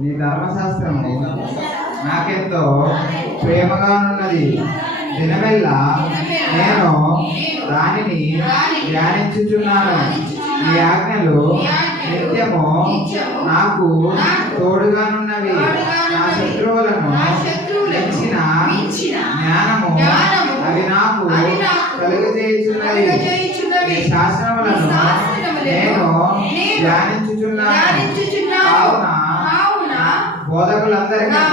నీ ధర్మశాస్త్రము నాకెంతో ప్రేమగానున్నది. దినమెల్లా నేను దానిని ధ్యానించుచున్నాను. నీ ఆజ్ఞలు నిత్యము నాకు తోడుగానున్నవి. నా శత్రువులను మెచ్చిన జ్ఞానము అవి నాకు కలుగజేయుచున్నవి. నీ శాసనములను నేను ధ్యానించుచున్నాను. కావున బోధకులందరికంటే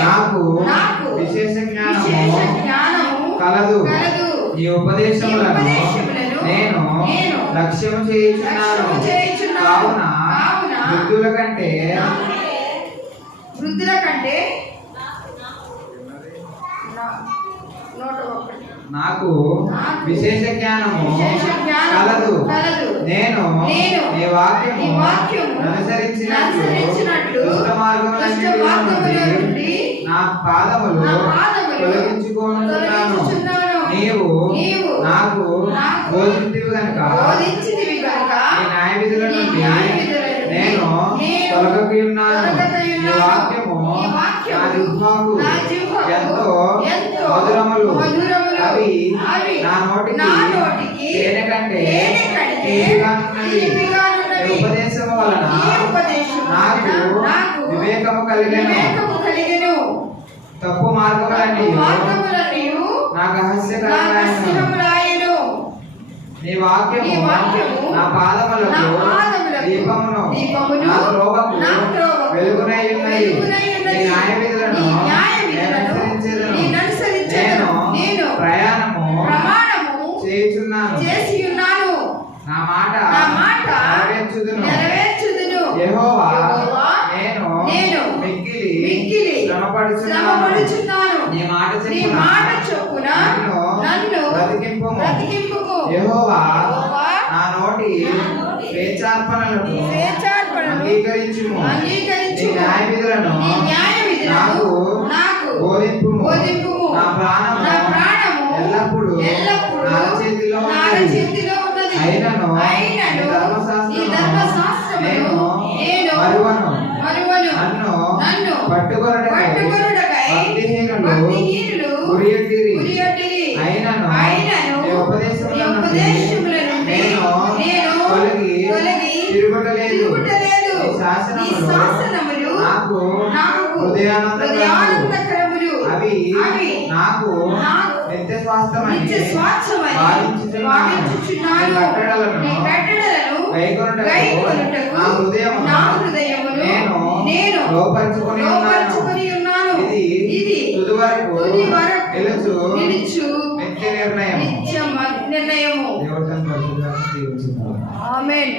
నాకు విశేష జ్ఞానము కలదు. ఈ ఉపదేశములను నేను లక్ష్యము చేయుచున్నాను. కావున వృద్ధుల కంటే నాకు విశేష జ్ఞానము కలదు. నేను నీ వాక్యము అనుసరించినట్లు దుష్ట మార్గముల నుండి నా పాదములు తొలగించుకొనుచున్నాను. నీవు నాకు బోధించితివి గనుక నీ న్యాయ విధుల నుండి నేను తొలగకున్నాను. నీ వాక్యము నా జిహ్వకు ఎంతో మధురములు. అవి నా నోటికి తేనె కంటే తీపిగానున్నది. ఈ ఉపదేశము వలన నాకు వివేకము కలిగెను. తప్పు మార్గములన్నీయు నాకు హాస్యకరములైనవి. నీ వాక్యము నా పాదములకు దీపమును నా త్రోవకు వెలుగునై ఉన్నది. నీ న్యాయ విధులను నేను ప్రయాణము చేయుచున్నాను. నా మాట నెరవేర్చుదును. యెహోవా నేను మిక్కిలి శ్రమపడుచున్నాను. నీ మాట చొప్పున నన్ను బ్రతికింపుము. యెహోవా నా నోటి స్వేచ్ఛార్పణలను అంగీకరించుము. నీ న్యాయ విధులను నాకు బోధింపుము. నా ప్రాణము ఎల్లప్పుడూ నా చేతిలో ఉన్నది. అయినను నీ ధర్మశాస్త్రమును నేను మరువను. నన్ను పట్టుకొనుటకై భక్తిహీనులు ఉరియొట్టిరి. అయినను నీ ఉపదేశముల నుండి నేను తొలగి తిరుగుటలేదు. నీ శాసనములు నాకు హృదయానందకరములు. అవి నాకు నిత్య స్వాస్థ్యమని భావించుచున్నాను. నీ కట్టడలను గైకొనుటకు నా హృదయమును నేను లోపరుచుకొని ఉన్నాను. ఇది తుది వరకు నిలుచు నిత్య నిర్ణయము. ఆమేన్.